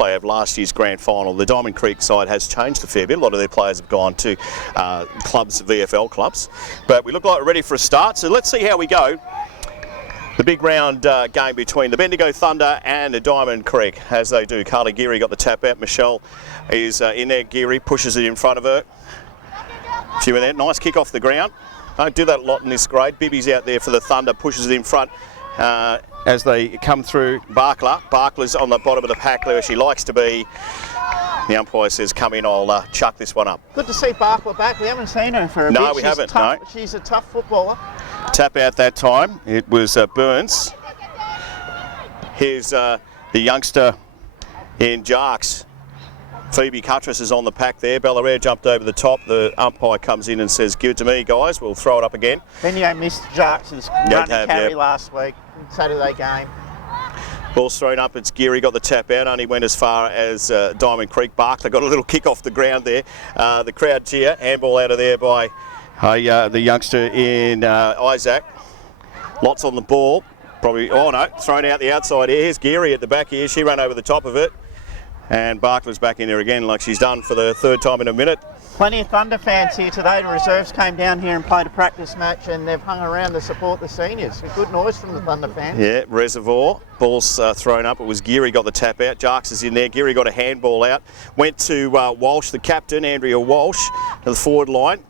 replay of last year's grand final. The Diamond Creek side has changed a fair bit. A lot of their players have gone to clubs, VFL clubs. But we look like we're ready for a start, so let's see how we go. The big round game between the Bendigo Thunder and the Diamond Creek, as they do. Carly Geary got the tap out. Michelle is in there. Geary pushes it in front of her. She went there. Nice kick off the ground. Don't do that a lot in this grade. Bibby's out there for the Thunder, pushes it in front as they come through. Barkler's on the bottom of the pack where she likes to be. The umpire says, come in, I'll chuck this one up. Good to see Barkler back. We haven't seen her for a bit. No, we haven't. No. She's a tough footballer. Tap out that time. It was Burns. Here's the youngster in Jarks. Phoebe Cuttress is on the pack there. Bellaire jumped over the top. The umpire comes in and says, give it to me, guys. We'll throw it up again. Bendigo missed Jarks' run and carry last week, Saturday game. Ball's thrown up. It's Geary got the tap out. Only went as far as Diamond Creek. Barkler got a little kick off the ground there. The crowd cheer. Handball out of there by the youngster in Isaac. Lots on the ball. Probably, oh no, thrown out the outside here. Here's Geary at the back here. She ran over the top of it. And Barkler's back in there again like she's done for the third time in a minute. Plenty of Thunder fans here today. The reserves came down here and played a practice match, and they've hung around to support the seniors. Good noise from the Thunder fans. Yeah, Reservoir. Ball's thrown up. It was Geary got the tap out. Jarks is in there. Geary got a handball out. Went to Walsh, the captain, Andrea Walsh, to the forward line.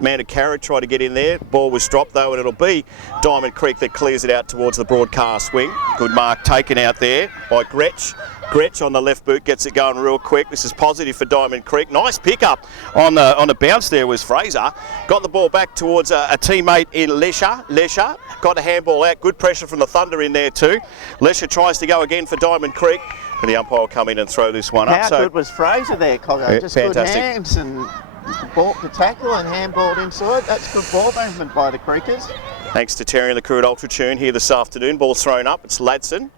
Amanda Carrot tried to get in there. Ball was dropped though, and it'll be Diamond Creek that clears it out towards the broadcast wing. Good mark taken out there by Gretsch. Gretsch on the left boot gets it going real quick. This is positive for Diamond Creek. Nice pickup on the bounce there was Fraser. Got the ball back towards a teammate in Lesher. Lesher got a handball out. Good pressure from the Thunder in there too. Lesher tries to go again for Diamond Creek. But the umpire will come in and throw this one up. How good was Fraser there, Coggo? Just fantastic. Good hands and ball to tackle and handballed inside. That's good ball movement by the Creekers. Thanks to Terry and the crew at Ultratune here this afternoon. Ball's thrown up. It's Ladson.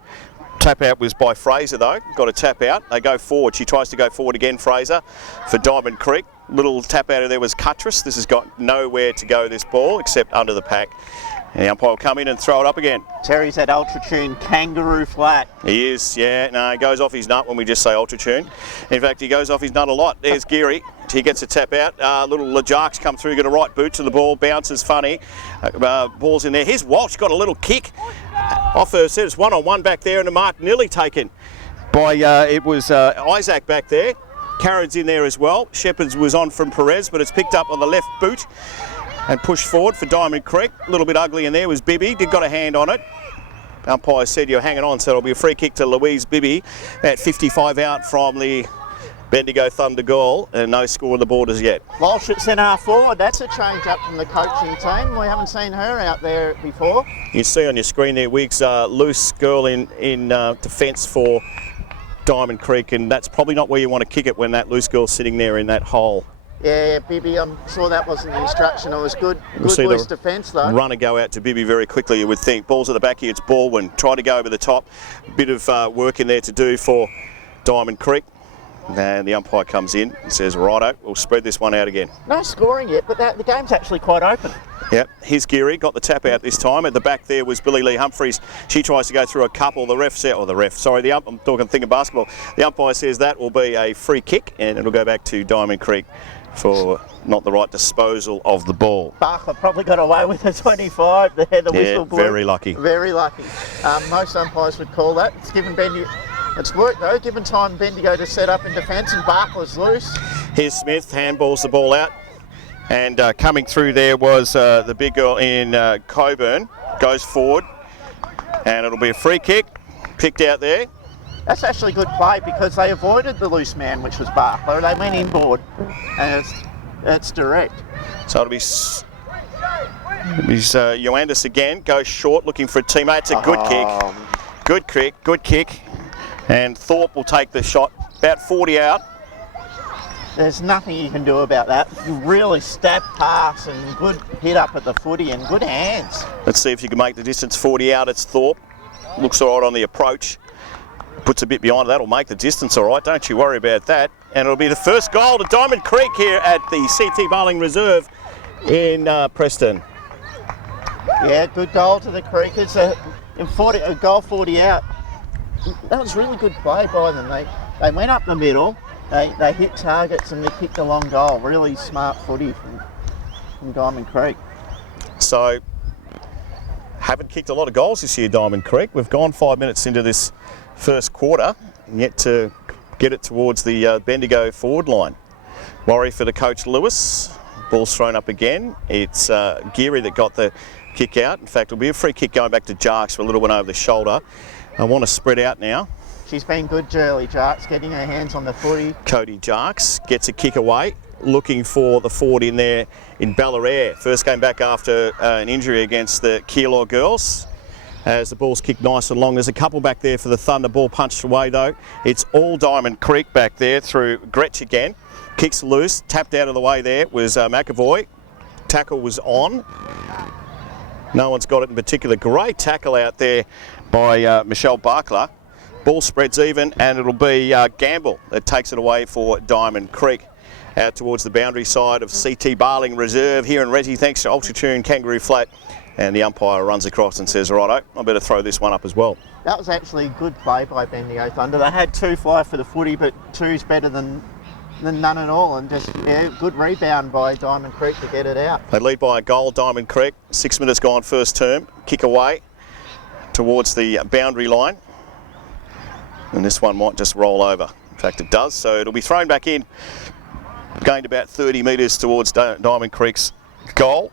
Tap out was by Fraser though. Got a tap out. They go forward. She tries to go forward again, Fraser, for Diamond Creek. Little tap out of there was Cuttress. This has got nowhere to go, this ball, except under the pack. And the umpire will come in and throw it up again. Terry's at Ultratune kangaroo flat. He is, yeah. No, he goes off his nut when we just say Ultratune. In fact, he goes off his nut a lot. There's Geary. He gets a tap out. Little Jarks come through, got a right boot to the ball. Bounces funny. Ball's in there. Here's Walsh, got a little kick off her set. It's one-on-one back there, and a mark nearly taken by, it was Isaac back there. Carrod's in there as well. Shepherd's was on from Perez, but it's picked up on the left boot and pushed forward for Diamond Creek. A little bit ugly in there was Bibby. Did got a hand on it. Umpire said you're hanging on, so it'll be a free kick to Louise Bibby at 55 out from the Bendigo Thunder goal, and no score on the borders yet. Walsh at centre half forward. That's a change up from the coaching team. We haven't seen her out there before. You see on your screen there, Wiggs, loose girl in defence for Diamond Creek, and that's probably not where you want to kick it when that loose girl's sitting there in that hole. Yeah, Bibby, I'm sure that wasn't the instruction. It was good loose defence though. Runner go out to Bibby very quickly, you would think. Ball's at the back here, it's Baldwin. Try to go over the top. Bit of work in there to do for Diamond Creek. And the umpire comes in and says, righto, we'll spread this one out again. No scoring yet, but the game's actually quite open. Yep, here's Geary, got the tap out this time. At the back there was Billy Lee Humphries. She tries to go through a couple. I'm talking thing of basketball. The umpire says that will be a free kick, and it'll go back to Diamond Creek for not the right disposal of the ball. Barkler probably got away with a 25 there, the whistle blew. Very lucky. Very lucky. Most umpires would call that. It's given Bendigo. It's worked though, given time Bendigo to set up in defence, and Barkler's loose. Here's Smith, handballs the ball out. And coming through there was the big girl in Coburn. Goes forward, and it'll be a free kick. Picked out there. That's actually good play because they avoided the loose man, which was Barkler. They went inboard, and it's direct. So it'll be Ioandis again. Goes short, looking for a teammate. It's a good kick. Good kick. And Thorpe will take the shot, about 40 out. There's nothing you can do about that. You really stab pass and good hit up at the footy and good hands. Let's see if you can make the distance. 40 out, it's Thorpe. Looks all right on the approach. Puts a bit behind it. That'll make the distance all right. Don't you worry about that. And it'll be the first goal to Diamond Creek here at the CT Bowling Reserve in Preston. Yeah, good goal to the Creekers. A goal 40 out. That was really good play by them. They went up the middle, they hit targets and they kicked a long goal. Really smart footy from Diamond Creek. So, haven't kicked a lot of goals this year, Diamond Creek. We've gone 5 minutes into this first quarter and yet to get it towards the Bendigo forward line. Worry for the coach Lewis. Ball's thrown up again. It's Geary that got the kick out. In fact, it'll be a free kick going back to Jarks for a little one over the shoulder. I want to spread out now. She's been good, Shirley Jarks, getting her hands on the footy. Cody Jarks gets a kick away, looking for the forward in there in Ballarat. First came back after an injury against the Keilor girls. As the ball's kicked nice and long. There's a couple back there for the Thunder. Ball punched away though. It's all Diamond Creek back there through Gretsch again. Kicks loose, tapped out of the way there was McAvoy. Tackle was on. No one's got it in particular. Great tackle out there by Michelle Barkler. Ball spreads even and it'll be Gamble that takes it away for Diamond Creek. Out towards the boundary side of CT Barling Reserve here in Resi, thanks to Ultratune Kangaroo Flat. And the umpire runs across and says, righto, I better throw this one up as well. That was actually good play by Bendigo Thunder. They had 2 fly for the footy, but 2's better than none at all. And just, good rebound by Diamond Creek to get it out. They lead by a goal, Diamond Creek. 6 minutes gone first term. Kick away towards the boundary line. And this one might just roll over. In fact, it does. So it'll be thrown back in. Gained about 30 metres towards Diamond Creek's goal.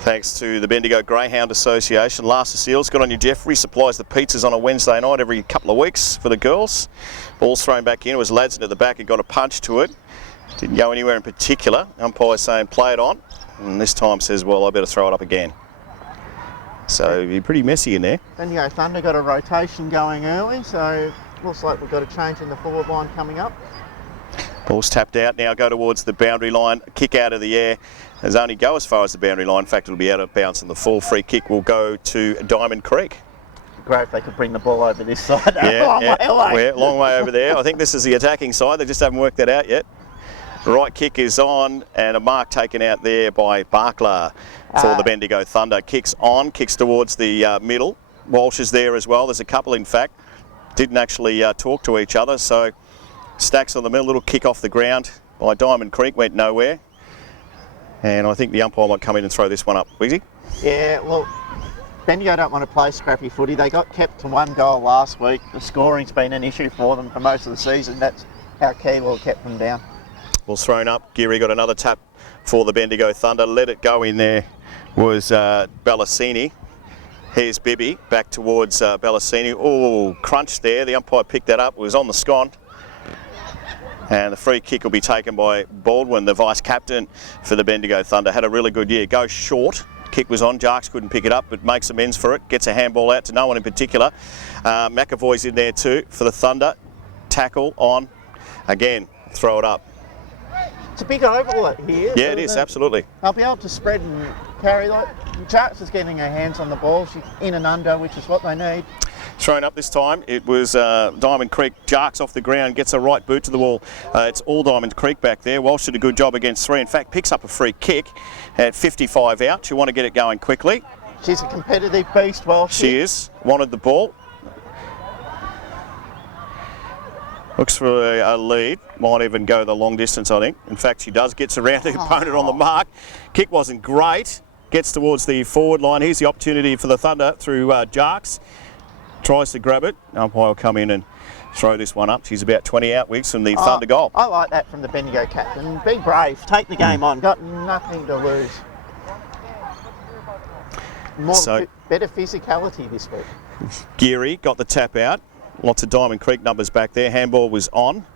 Thanks to the Bendigo Greyhound Association. Last Seals, good on you, Jeffrey. Supplies the pizzas on a Wednesday night every couple of weeks for the girls. Ball's thrown back in. It was Ladson at the back who got a punch to it. Didn't go anywhere in particular. Umpire saying play it on. And this time says, well, I better throw it up again. So you're pretty messy in there. Bendigo Thunder got a rotation going early, so looks like we've got a change in the forward line coming up. Ball's tapped out now, go towards the boundary line, kick out of the air. There's only go as far as the boundary line. In fact, it'll be out of bounds and the full free kick will go to Diamond Creek. Great if they could bring the ball over this side. Long way away. Long way over there. I think this is the attacking side. They just haven't worked that out yet. Right kick is on and a mark taken out there by Barkler for the Bendigo Thunder. Kicks on, kicks towards the middle. Walsh is there as well. There's a couple, in fact. Didn't actually talk to each other, so Stacks on the middle, little kick off the ground by Diamond Creek, went nowhere. And I think the umpire might come in and throw this one up. Wiggsy? Yeah, well, Bendigo don't want to play scrappy footy. They got kept to 1 goal last week. The scoring's been an issue for them for most of the season. That's how Keilor kept them down. Ball's thrown up. Geary got another tap for the Bendigo Thunder. Let it go in there was Ballasini. Here's Bibby back towards Ballasini. Oh, crunch there. The umpire picked that up. It was on the scone. And the free kick will be taken by Baldwin, the vice captain for the Bendigo Thunder. Had a really good year. Goes short. Kick was on. Jarks couldn't pick it up, but makes amends for it. Gets a handball out to no one in particular. McAvoy's in there too for the Thunder. Tackle on. Again, throw it up. It's a big oval here. Yeah, it is, absolutely. They'll be able to spread and carry. Like, Jarks is getting her hands on the ball. She's in and under, which is what they need. Thrown up this time, it was Diamond Creek. Jarks off the ground, gets a right boot to the wall. It's all Diamond Creek back there. Walsh did a good job against 3. In fact, picks up a free kick at 55 out. You want to get it going quickly. She's a competitive beast, Walsh. She is. Wanted the ball. Looks for a lead. Might even go the long distance, I think. In fact, she does. Gets around the opponent on the mark. Kick wasn't great. Gets towards the forward line. Here's the opportunity for the Thunder through Jarks. Tries to grab it. Umpire will come in and throw this one up. She's about 20 out, Wiggs, from the Thunder goal. I like that from the Bendigo captain. Be brave. Take the game on. Got nothing to lose. Better physicality this week. Geary got the tap out. Lots of Diamond Creek numbers back there. Handball was on.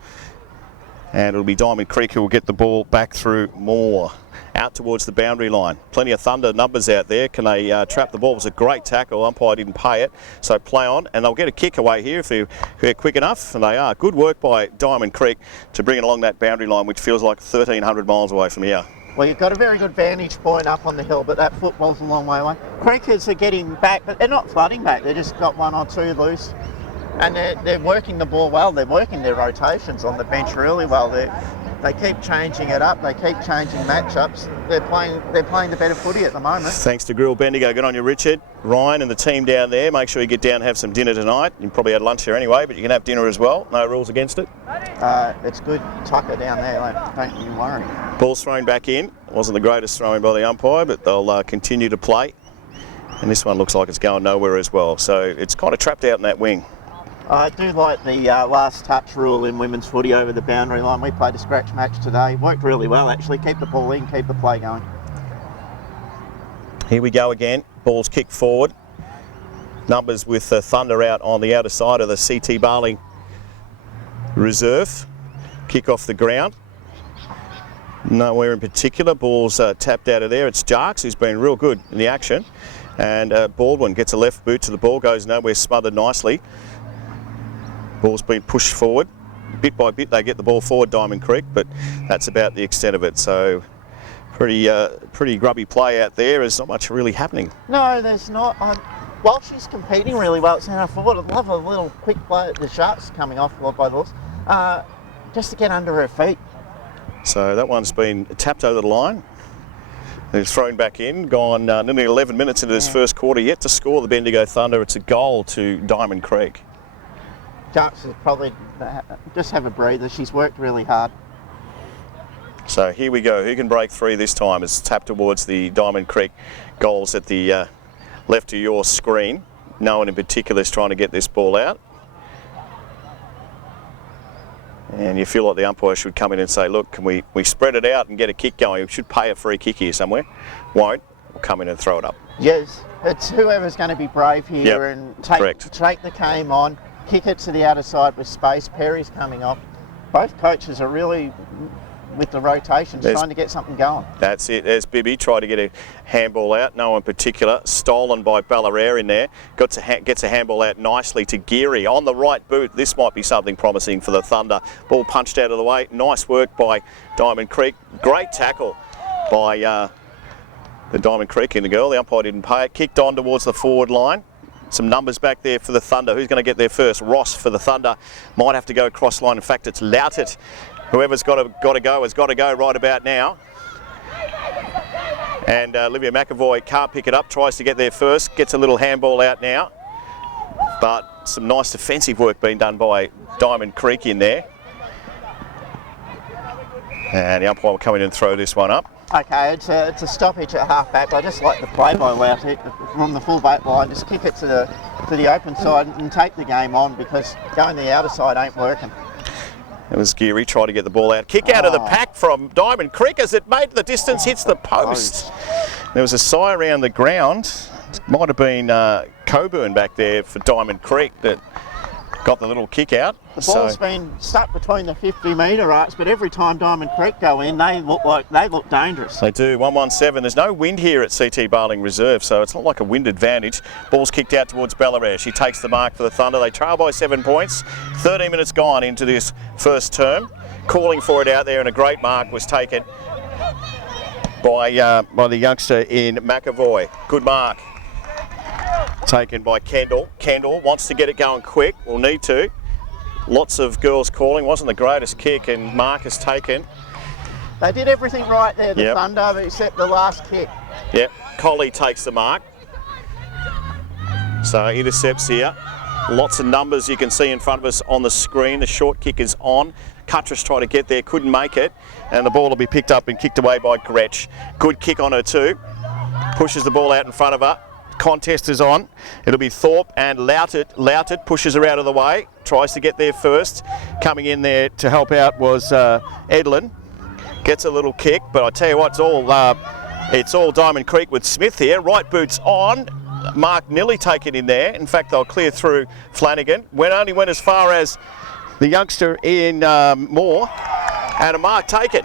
And it'll be Diamond Creek who will get the ball back through Moore. Out towards the boundary line. Plenty of Thunder numbers out there. Can they trap the ball? It was a great tackle. Umpire didn't pay it. So play on. And they'll get a kick away here if they're quick enough. And they are. Good work by Diamond Creek to bring it along that boundary line, which feels like 1,300 miles away from here. Well, you've got a very good vantage point up on the hill, but that football's a long way away. Creekers are getting back, but they're not flooding back. They've just got 1 or 2 loose. And they're working the ball well. They're working their rotations on the bench really well. They keep changing it up. They keep changing matchups. They're playing the better footy at the moment. Thanks to Grill Bendigo. Good on you, Richard. Ryan and the team down there. Make sure you get down and have some dinner tonight. You probably had lunch here anyway, but you can have dinner as well. No rules against it. It's good tucker down there. Don't you worry. Ball's thrown back in. It wasn't the greatest throwing by the umpire, but they'll continue to play. And this one looks like it's going nowhere as well. So it's kind of trapped out in that wing. I do like the last touch rule in women's footy over the boundary line. We played a scratch match today. Worked really well, actually. Keep the ball in, keep the play going. Here we go again. Ball's kicked forward. Numbers with Thunder out on the outer side of the CT Barling reserve. Kick off the ground. Nowhere in particular. Ball's tapped out of there. It's Jarks, who's been real good in the action. And Baldwin gets a left boot to the ball, goes nowhere, smothered nicely. Ball's been pushed forward. Bit by bit they get the ball forward, Diamond Creek, but that's about the extent of it. So pretty grubby play out there. There's not much really happening. No, there's not. While she's competing really well at centre forward, I'd love a little quick play at the Sharks coming off by the horse, just to get under her feet. So that one's been tapped over the line. It's thrown back in, gone nearly 11 minutes into this first quarter, yet to score the Bendigo Thunder. It's a goal to Diamond Creek. Jarks is probably just have a breather. She's worked really hard. So here we go. Who can break free this time? It's tapped towards the Diamond Creek goals at the left of your screen. No one in particular is trying to get this ball out. And you feel like the umpire should come in and say, look, can we spread it out and get a kick going? We should pay a free kick here somewhere. Won't. We'll come in and throw it up. Yes, it's whoever's going to be brave here and take the game on, kick it to the outer side with space. Perry's coming off. Both coaches are really, with the rotations, trying to get something going. That's it. There's Bibby, tried to get a handball out. No one in particular. Stolen by Ballarat in there. Gets a handball out nicely to Geary on the right boot. This might be something promising for the Thunder. Ball punched out of the way. Nice work by Diamond Creek. Great tackle by the Diamond Creek in the girl. The umpire didn't pay it. Kicked on towards the forward line. Some numbers back there for the Thunder. Who's going to get there first? Ross for the Thunder. Might have to go cross line. In fact, it's Loutet. Whoever's got to go has got to go right about now. And Olivia McAvoy can't pick it up, tries to get there first, gets a little handball out now. But some nice defensive work being done by Diamond Creek in there. And the umpire will come in and throw this one up. Okay, it's a stoppage at half-back. I just like the play by Loutet from the full-back line. Just kick it to the open side and take the game on, because going to the outer side ain't working. It was Geary trying to get the ball out. Kick out of the pack from Diamond Creek as it made the distance, hits the post. There was a sigh around the ground. It might have been Coburn back there for Diamond Creek that got the little kick out. The ball's been stuck between the 50-metre arcs, but every time Diamond Creek go in, they look dangerous. They do. 117. There's no wind here at CT Barling Reserve, so it's not like a wind advantage. Ball's kicked out towards Ballarat. She takes the mark for the Thunder. They trail by 7 points. 13 minutes gone into this first term. Calling for it out there, and a great mark was taken by the youngster in McAvoy. Good mark. Taken by Kendall. Kendall wants to get it going quick. Will need to. Lots of girls calling. Wasn't the greatest kick, and mark is taken. They did everything right there, the Thunder, except the last kick. Yep. Collie takes the mark. So intercepts here. Lots of numbers you can see in front of us on the screen. The short kick is on. Cuttress tried to get there, couldn't make it, and the ball will be picked up and kicked away by Gretsch. Good kick on her too. Pushes the ball out in front of her. Contest is on. It'll be Thorpe and Loutet. Loutet pushes her out of the way, tries to get there first. Coming in there to help out was Edlin. Gets a little kick, but I tell you what, it's all Diamond Creek with Smith here. Right boots on. Mark nearly taken in there. In fact, they'll clear through Flanagan. Only went as far as the youngster in Moore, and a mark taken.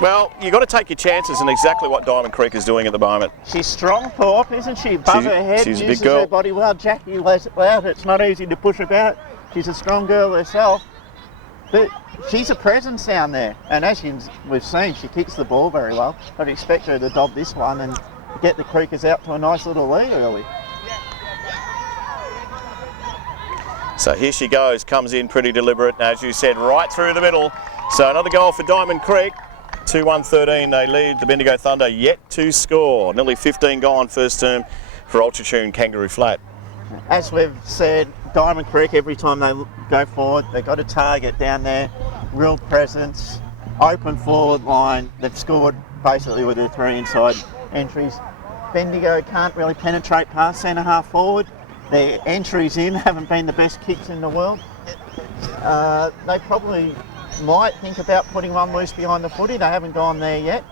Well, you've got to take your chances, and exactly what Diamond Creek is doing at the moment. She's strong, Thorpe, isn't she? Above her head, she's a uses big girl. Her body well. Jackie lays it out. It's not easy to push about. She's a strong girl herself. But she's a presence down there. And as we've seen, she kicks the ball very well. I'd expect her to dob this one and get the Creekers out to a nice little lead early. So here she goes, comes in pretty deliberate, as you said, right through the middle. So another goal for Diamond Creek. 2-1-13, they lead the Bendigo Thunder yet to score. Nearly 15 gone first term for Ultratune Kangaroo Flat. As we've said, Diamond Creek, every time they go forward, they've got a target down there, real presence, open forward line. They've scored basically with their 3 inside entries. Bendigo can't really penetrate past centre half forward. Their entries in haven't been the best kicks in the world. They probably might think about putting one loose behind the footy. They haven't gone there yet.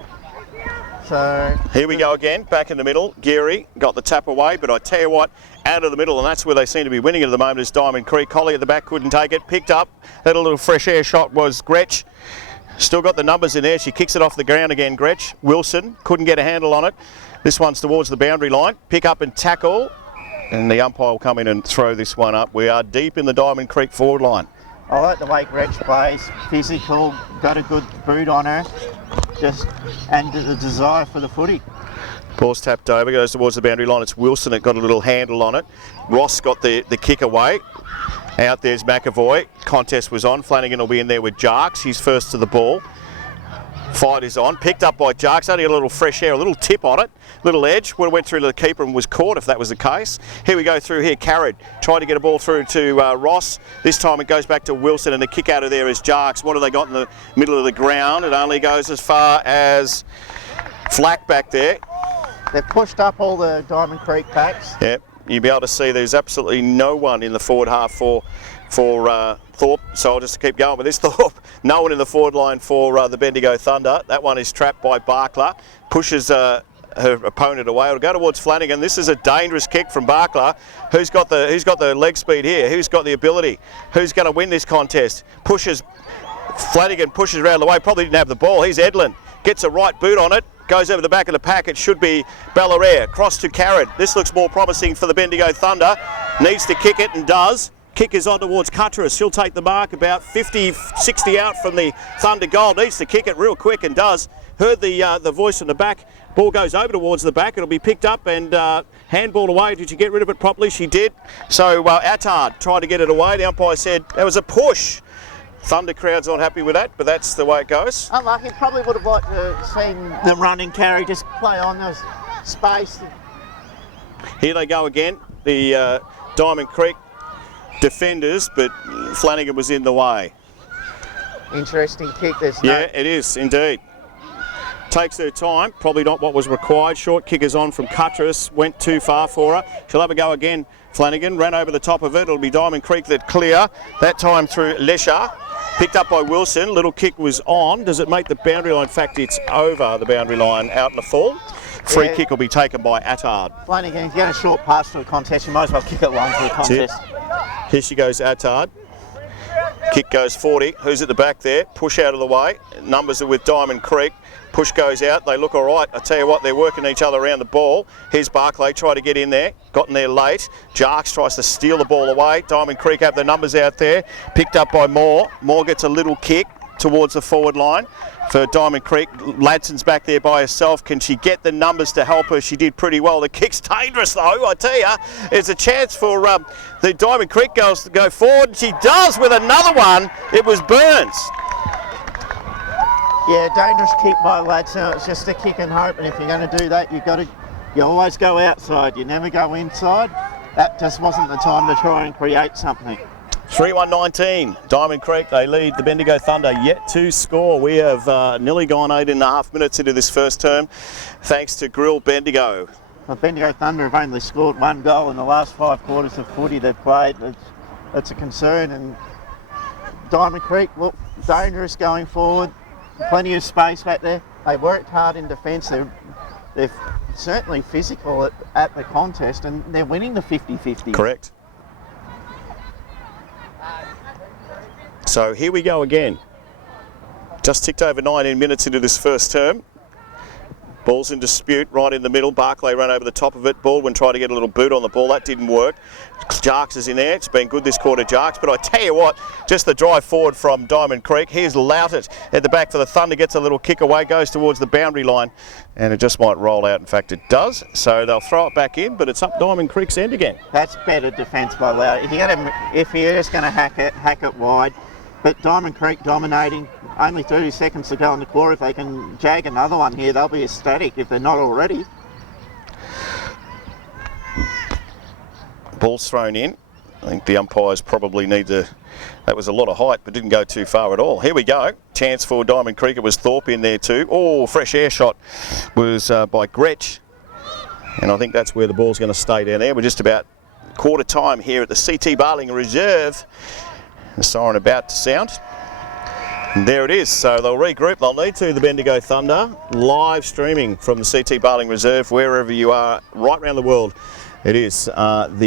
So here we go again, back in the middle. Geary got the tap away, but I tell you what, out of the middle, and that's where they seem to be winning at the moment, is Diamond Creek. Collie at the back couldn't take it, picked up. That little fresh air shot was Gretsch. Still got the numbers in there. She kicks it off the ground again, Gretsch. Wilson couldn't get a handle on it. This one's towards the boundary line. Pick up and tackle. And the umpire will come in and throw this one up. We are deep in the Diamond Creek forward line. I like the way Gretsch plays. Physical, got a good boot on her. And the desire for the footy. Ball's tapped over, goes towards the boundary line. It's Wilson that got a little handle on it. Ross got the kick away. Out there's McAvoy. Contest was on. Flanagan will be in there with Jarks. He's first to the ball. Fight is on. Picked up by Jarks. Only a little fresh air, a little tip on it. Little edge. Would have went through to the keeper and was caught if that was the case. Here we go through here. Carrad tried to get a ball through to Ross. This time it goes back to Wilson, and the kick out of there is Jarks. What have they got in the middle of the ground? It only goes as far as Flack back there. They've pushed up all the Diamond Creek backs. Yep. You'll be able to see there's absolutely no one in the forward half for Thorpe, so I'll just keep going with this. Thorpe, no one in the forward line for the Bendigo Thunder. That one is trapped by Barkler, pushes her opponent away. It'll go towards Flanagan. This is a dangerous kick from Barkler. Who's got the leg speed here? Who's got the ability? Who's going to win this contest? Flanagan pushes around the way, probably didn't have the ball. Here's Edlin, gets a right boot on it. Goes over the back of the pack. It should be Ballarat. Cross to Carrad. This looks more promising for the Bendigo Thunder. Needs to kick it and does. Kick is on towards Cutterus. She'll take the mark about 50, 60 out from the Thunder goal. Needs to kick it real quick and does. Heard the voice in the back. Ball goes over towards the back. It'll be picked up and handball away. Did you get rid of it properly? She did. So Attard tried to get it away. The umpire said that was a push. Thunder crowd's not happy with that, but that's the way it goes. Unlucky. Probably would have liked to seen them run and carry, just play on those space. Here they go again, the Diamond Creek defenders, but Flanagan was in the way. Interesting kick. Yeah, it is indeed. Takes her time, probably not what was required. Short kick is on from Cutterus, went too far for her. She'll have a go again. Flanagan ran over the top of it. It'll be Diamond Creek that clear. That time through Lesher. Picked up by Wilson. Little kick was on. Does it make the boundary line? In fact, it's over the boundary line out in the full. Free kick will be taken by Attard. Flanagan, if you get a short pass to a contest, you might as well kick it long to a contest. Here she goes, Attard. Kick goes 40. Who's at the back there? Push out of the way. Numbers are with Diamond Creek. Push goes out. They look all right. I tell you what, they're working each other around the ball. Here's Barclay, try to get in there. Got in there late. Jarks tries to steal the ball away. Diamond Creek have the numbers out there. Picked up by Moore. Moore gets a little kick towards the forward line for Diamond Creek. Ladson's back there by herself. Can she get the numbers to help her? She did pretty well. The kick's dangerous though, I tell you. There's a chance for the Diamond Creek girls to go forward. She does with another one. It was Burns. Yeah, dangerous kick by Ladson. It's just a kick and hope, and if you're going to do that, you always go outside. You never go inside. That just wasn't the time to try and create something. 3-1-19, Diamond Creek, they lead the Bendigo Thunder yet to score. We have nearly gone 8.5 minutes into this first term, thanks to Grill Bendigo. Well, Bendigo Thunder have only scored 1 goal in the last 5 quarters of footy they've played. It's a concern, and Diamond Creek look dangerous going forward. Plenty of space back there. They worked hard in defence. They're certainly physical at the contest, and they're winning the 50-50. Correct. So here we go again. Just ticked over 19 minutes into this first term. Ball's in dispute right in the middle. Barclay ran over the top of it. Baldwin tried to get a little boot on the ball. That didn't work. Jarks is in there. It's been good this quarter, Jarks. But I tell you what, just the drive forward from Diamond Creek. Here's Loutet at the back for the Thunder. Gets a little kick away, goes towards the boundary line, and it just might roll out. In fact, it does. So they'll throw it back in, but it's up Diamond Creek's end again. That's better defence by Loutet. If he is going to hack it wide. But Diamond Creek dominating, only 30 seconds to go in the quarter. If they can jag another one here, they'll be ecstatic if they're not already. Ball's thrown in. I think the umpires probably need to... That was a lot of height, but didn't go too far at all. Here we go. Chance for Diamond Creek. It was Thorpe in there too. Oh, fresh air shot was by Gretsch. And I think that's where the ball's going to stay down there. We're just about quarter time here at the CT Barling Reserve. The siren about to sound. And there it is. So they'll regroup. They'll need to, the Bendigo Thunder. Live streaming from the CT Barling Reserve, wherever you are, right around the world. It is the